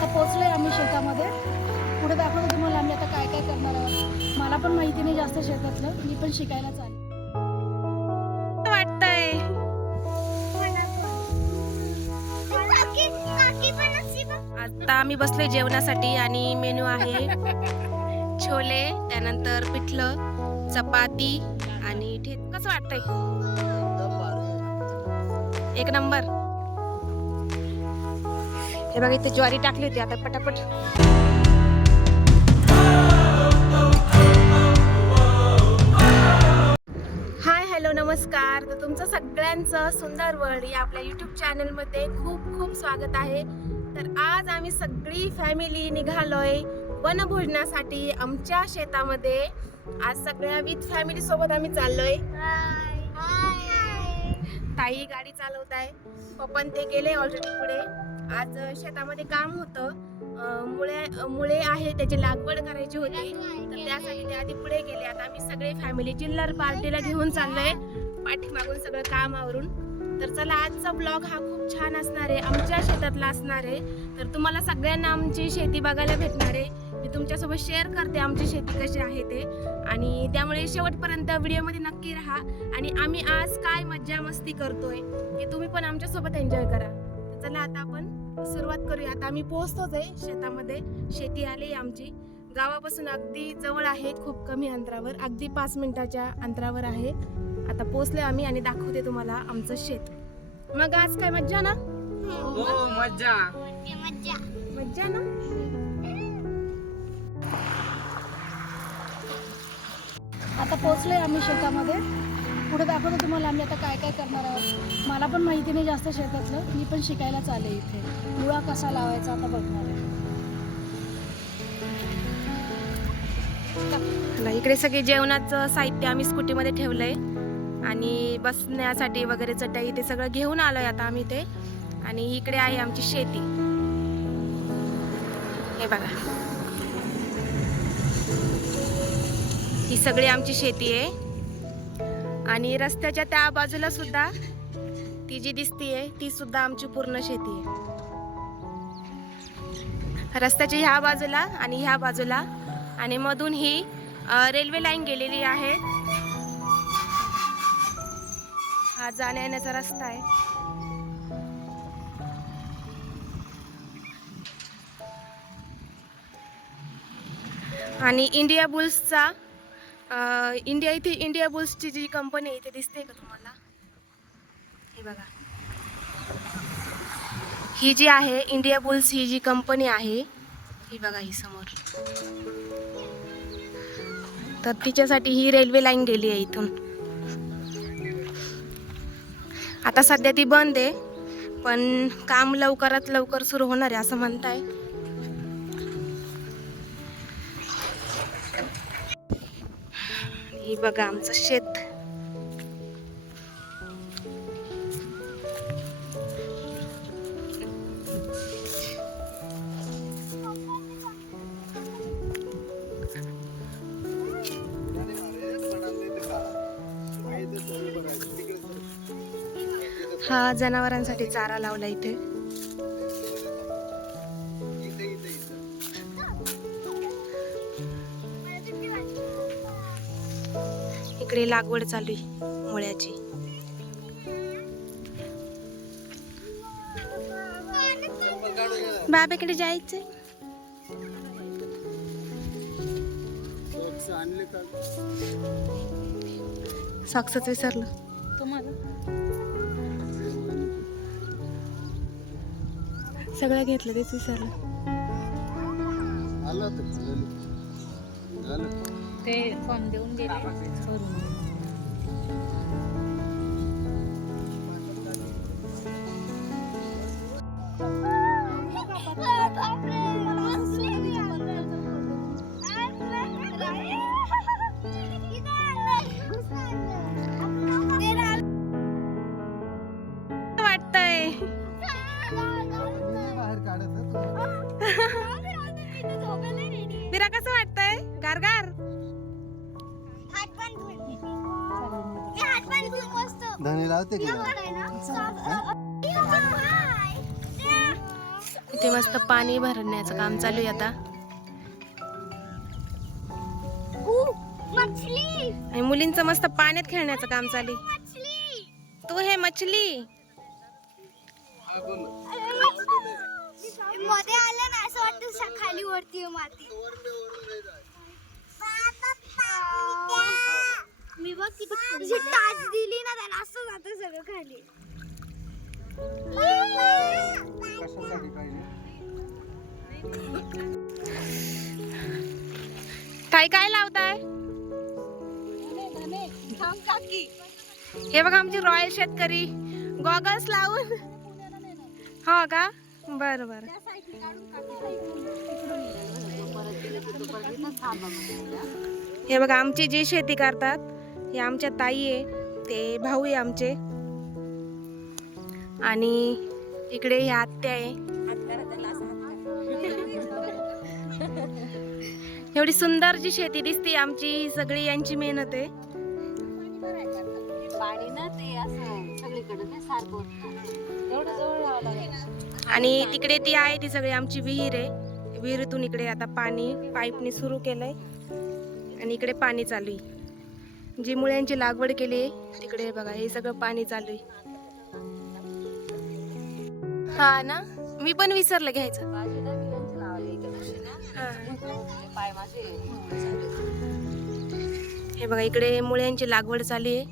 आता पोचलोय आम्ही शेतामध्ये. पुढे दाखवतो तुम्हाला आम्ही आता काय काय करणार आहोत. मला पण माहिती नाही जास्त शेतातलं. मी पण शिकायला चालेल. वाटतंय? आता आम्ही बसलोय जेवणासाठी आणि मेनू आहे छोले त्यानंतर पिठलं चपाती आणि ठे कसं वाटतंय? एक नंबर. हे बघा इथे ज्वारी टाकली होती आता पटापट. हाय हॅलो नमस्कार. तर तुमचं सगळ्यांचं सुंदर वर्ल्ड या आपल्या यूट्यूब चॅनलमध्ये खूप खूप स्वागत आहे. तर आज आम्ही सगळी फॅमिली निघालोय वनभोजनासाठी आमच्या शेतामध्ये. आज सगळ्या विथ फॅमिली सोबत आम्ही चाललोय. ताई गाडी चालवत आहे पप्पन ते गेले ऑलरेडी पुढे. आज शेतामध्ये काम होतं. मुळे मुळे आहे त्याची लागवड करायची होती. तर त्यासाठी ते आधी पुढे गेले. आता आम्ही सगळे फॅमिली चिल्लर पार्टीला घेऊन चाललोय. पाठीमागून सगळं काम आवरून. तर चला आजचा ब्लॉग हा खूप छान असणार आहे. आमच्या शेतातला असणार आहे. तर तुम्हाला सगळ्यांना आमची शेती बघायला भेटणार आहे. मी तुमच्यासोबत शेअर करते आमची शेती कशी आहे ते. आणि त्यामुळे शेवटपर्यंत व्हिडिओमध्ये नक्की राहा. आणि आम्ही आज काय मज्जा मस्ती करतोय हे तुम्ही पण आमच्यासोबत एन्जॉय करा. चला आता आपण सुरुवात करूया. आता आम्ही पोहोचतोच आहे शेतामध्ये. शेती आली आमची. गावापासून अगदी जवळ आहे खूप कमी अंतरावर. अगदी पाच मिनिटाच्या अंतरावर आहे. आता पोहोचले आम्ही आणि दाखवते तुम्हाला आमचं शेत. मग आज काय मज्जा ना? हो मज्जा. मज्जा ना? आता पोचलोय आम्ही शेतामध्ये. पुढे दाखवतो तुम्हाला आम्ही आता काय काय करणार आहोत. मला पण माहिती नाही जास्त शेतातलं. मी पण शिकायला चालेल इथे. मुळा कसा लावायचा आता बघणार आहे. इकडे सगळे जेवणाचं साहित्य आम्ही स्कूटीमध्ये ठेवलंय. आणि बसण्यासाठी वगैरे चटई ते सगळं घेऊन आलोय आता आम्ही ते आणि इकडे आहे आमची शेती. हे बघा. ही सगळी आमची शेती आहे. आणि रस्त्याच्या त्या बाजूला सुद्धा ती जी दिसतीये ती सुद्धा आमची पूर्ण शेती आहे. रस्त्याच्या ह्या बाजूला आणि ह्या बाजूला आणि मधून ही रेल्वे लाईन गेलेली आहे. हा जाण्या येण्याचा रस्ता आहे. आणि इंडिया बुल्सचा इंडिया इथे इंडिया बुल्सची जी कंपनी आहे इथे दिसते का तुम्हाला? हे बघा. ही जी आहे इंडिया बुल्स ही जी कंपनी आहे ही बघा ही समोर. तर तिच्यासाठी ही रेल्वे लाईन गेली आहे इथून. आता सध्या ती बंद आहे पण काम लवकरात लवकर सुरू होणार आहे असं म्हणताय. ही बघा आमचं शेत. हा जनावरांसाठी चारा लावला इथे. इकडे लागवड चालू आहे मुळ्याची. बाबाकडे जायचंय? सॉक्सच विसरलं. तुम्हाला? सगळं घेतलं तेच विसरलं. ते फॉर्म देऊन गेले. वाटतंय. बिरा कसं धने लावते की इथे मस्त पाणी भरण्याचं काम चालू आहे आता. मछली. आणि मुलींचं मस्त पाण्यात खेळण्याचं काम चालू तू हे मछली. मध्ये आलं ना असं वाटतं खाली वरती माती. मी बघ किती जी टाच दिली ना त्याला असं जातं सगळं खाली. काय काय लावताय? हे बघा आमची रॉयल शेतकरी. गॉगल्स लावून. हो का? बर बर. हे बघा आमची जी शेती करतात हे आमच्या ताई आहे ते भाऊ आहे आमचे. आणि इकडे ही आत्या आहे. एवढी सुंदर जी शेती दिसते आमची सगळी यांची मेहनत आहे. आणि तिकडे ती आहे ती सगळी आमची विहीर आहे. विहिरीतून इकडे आता पाणी पाईपने सुरू केलंय. आणि इकडे पाणी चालू आहे. जी मुळ्यांची लागवड केली आहे तिकडे हे बघा हे सगळं पाणी चालू आहे. हा ना? मी पण विसरलं घ्यायचं. हा. हे. बघा इकडे मुळ्यांची लागवड चालू आहे.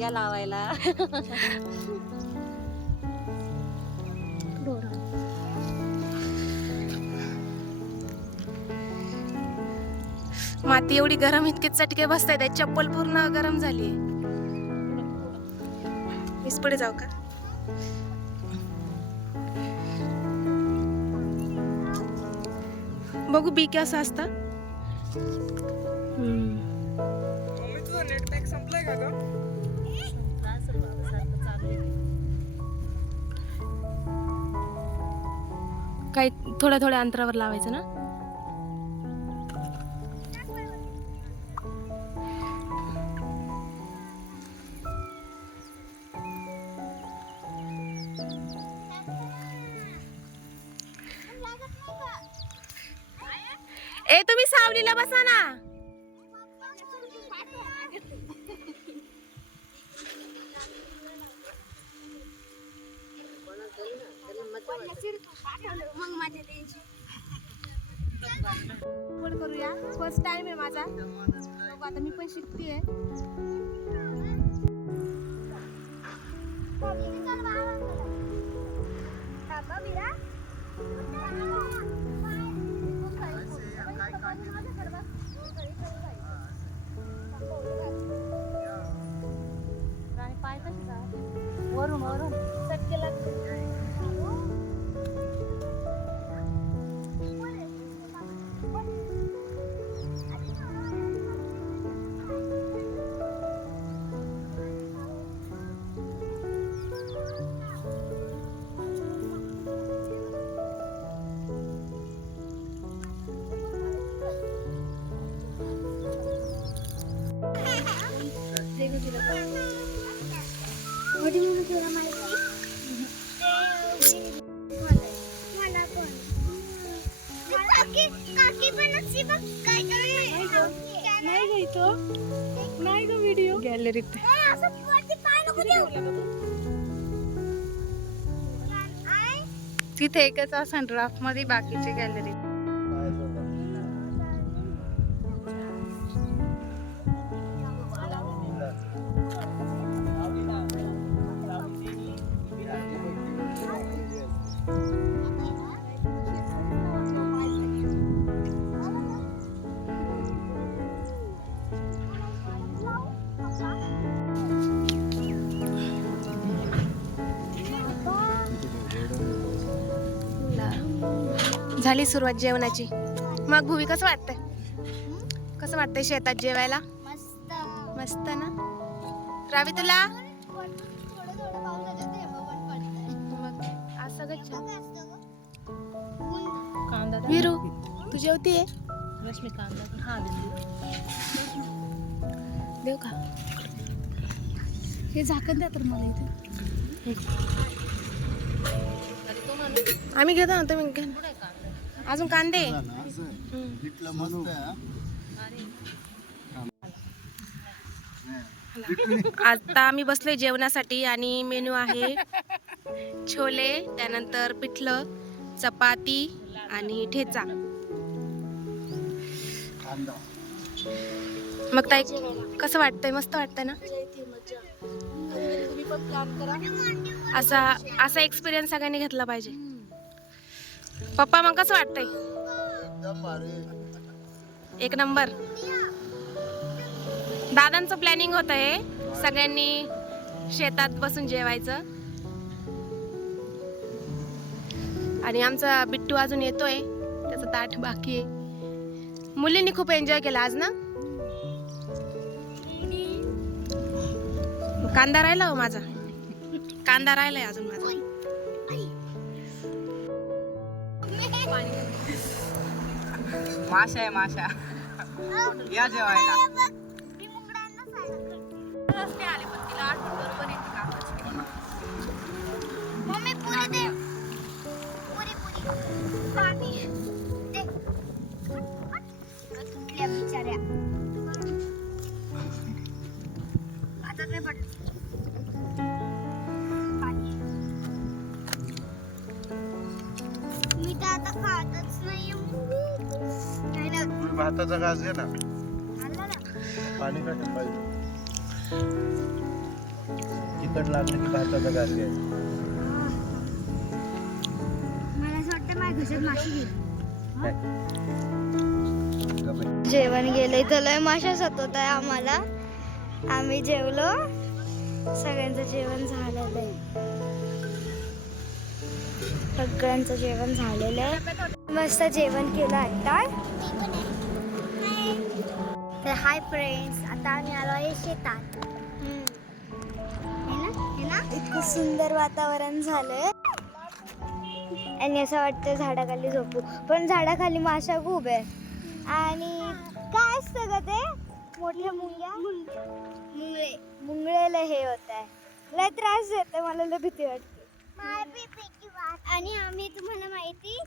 या लावायला. माती एवढी गरम इतके चटके बसताय त्यात चप्पल पूर्ण गरम झाली मीच पुढे जाऊ का? बघू बी कसं असतं. काही थोड्या थोड्या अंतरावर लावायचं ना? ए तुम्ही सावलीला बसा ना. पण करूया फर्स्ट टाइम आहे माझा बघू आता मी पण शिकतेय तिथे एकच असं ड्राफ्टमध्ये बाकीची गॅलरी झाली सुरुवात जेवणाची. मग भूवी कसं वाटतंय? कसं वाटतंय शेतात जेवायला? मस्त. मस्त ना? रावी तुला? विरू तू जेवतीये? रश्मी कांदा. हा देऊ का? हे झाकण द्या तर मला इथे. आम्ही घेतो ना तुम्ही घ्या. अजून कांदे? आता आम्ही बसलोय जेवणासाठी आणि मेनू आहे छोले त्यानंतर पिठलं चपाती आणि ठेचा. मग ताई कसं वाटतंय? मस्त वाटतंय ना? इथे मजा. कधीतरी तुम्ही पण प्लॅन करा. असा असा एक्सपिरियन्स सगळ्यांनी घेतला पाहिजे. पप्पा मग कसं वाटतंय? एक नंबर. दादांचं प्लॅनिंग होत आहे सगळ्यांनी शेतात बसून जेवायचं. आणि आमचा बिट्टू अजून येतोय. त्याचं ताट बाकी आहे. मुलींनी खूप एन्जॉय केला आज ना? कांदा राहिला हो माझा. कांदा राहिलाय अजून माझा. माशा आहे माशा या भाताचा घास घे ना. पाणी कशात पाहिजे? तिखट लागलं की भाताचा घास घ्यायचा. जेवण गेले तर लय माशा सतवत आहे आम्हाला. आम्ही जेवलो. सगळ्यांचं जेवण झालेलं आहे. सगळ्यांचं जेवण झालेलं आहे. मस्त जेवण केलं आता. तर हाय फ्रेंड्स आता आम्ही आलो आहे शेतात. हे ना? हे ना? इतकं सुंदर वातावरण झालंय. आणि असं वाटतं झाडाखाली झोपू. पण झाडाखाली माशा खूप आहे. आणि काय असतं ग ते? मोठ्या मुंग्या? मुंगळे मुंगळेला हे होत आहे लय त्रास देते मला लय भीती वाटते. आणि आम्ही तुम्हाला माहिती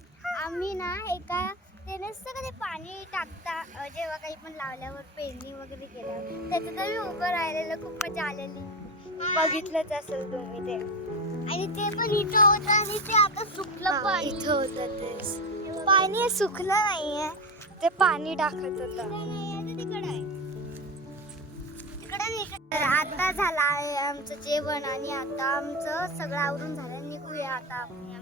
आम्ही ना एका ते नसतं का ते पाणी टाकता जेव्हा काही पण लावल्यावर पेरणी वगैरे केल्यावर. त्याच्यात आम्ही उभं राहिलेलं खूप मजा आलेली बघितलंच असेल तुम्ही ते. आणि ते पण इथं होतं आणि ते आता सुकलं पण. इथं होतं ते पाणी सुकलं नाहीये. ते पाणी टाकत होतं. तर आता झालं आहे आमचं जेवण आणि आता आमचं सगळं आवरून झालं. निघूया आता आम्ही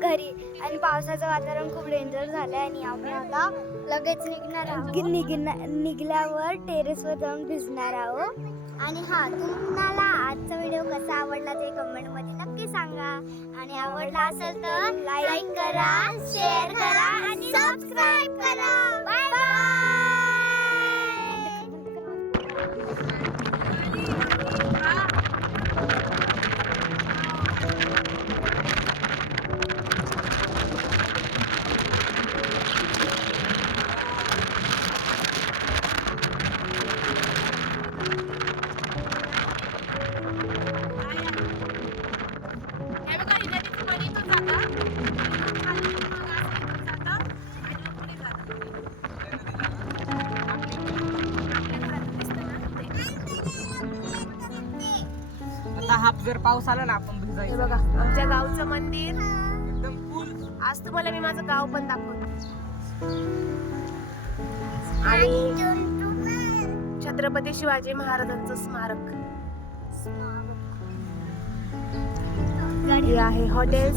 घरी. आणि पावसाचं वातावरण खूप डेंजर झालंय आणि आम्ही आता लगेच निघणार आहोत. निघणार निघल्यावर टेरेसवर जाऊन भिजणार आहोत. आणि हा तुम्हाला आजचा व्हिडिओ कसा आवडला ते कमेंटमध्ये नक्की सांगा. आणि आवडला असेल तर लाईक करा शेअर करा आणि सबस्क्राईब करा. आता हा जर पाऊस आला ना आपण भिजायचं बघा आमच्या गावचं मंदिर. एकदम फुल आज तुम्हाला मी माझं गाव पण दाखवतो. आणि छत्रपती शिवाजी महाराजांचं स्मारक. हे आहे हॉटेल.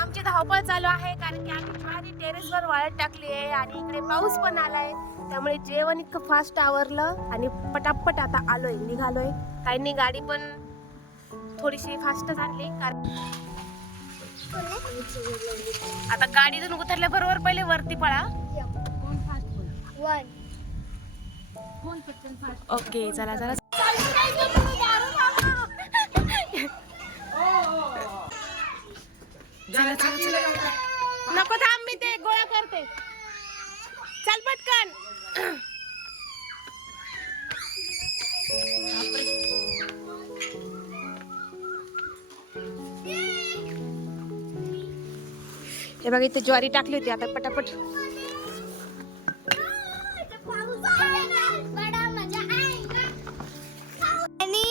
आमची धावपळ चालू आहे कारण की आम्ही ज्वारी टेरेसवर वाळत टाकली आहे आणि इकडे पाऊस पण आलाय. त्यामुळे जेवण इतकं फास्ट आवरलं आणि पटापट आता आलोय निघालोय. काहींनी गाडी पण थोडीशी फास्टच आणली कारण आता गाडीतून उतरल्याबरोबर पहिले वरती पळा. ओके चला चला. चला चला चला. नको थांब मी ते गोळा करते. चल पटकन. हे बघा इथे ज्वारी टाकली होती आता पटापट. आणि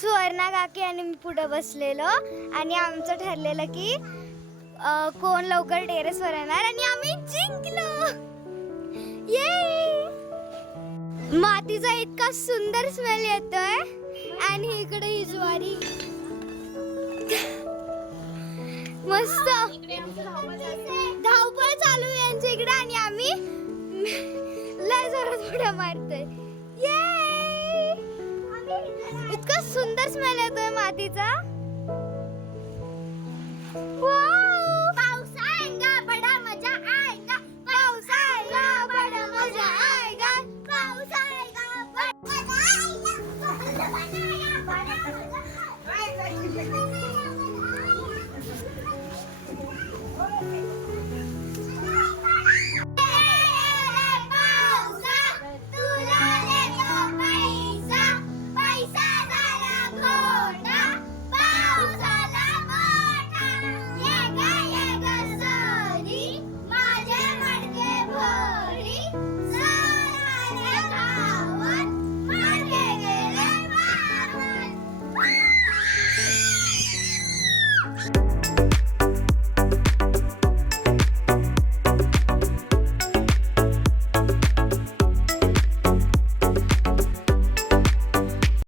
सुवर्णा काकी आणि मी पुढे बसलेलो. आणि आमचं ठरलेलं की कोण लवकर टेरेसवर येणार आणि आम्ही जिंकलो. ये मातीचा इतका सुंदर स्मेल येतोय. आणि इकडे ही ज्वारी. मस्त. धावपळ चालू आहे यांच्या इकडे आणि आम्ही लय जरा थोड्या मारतोय. इतका सुंदर स्मेल येतोय मातीचा. Thank you.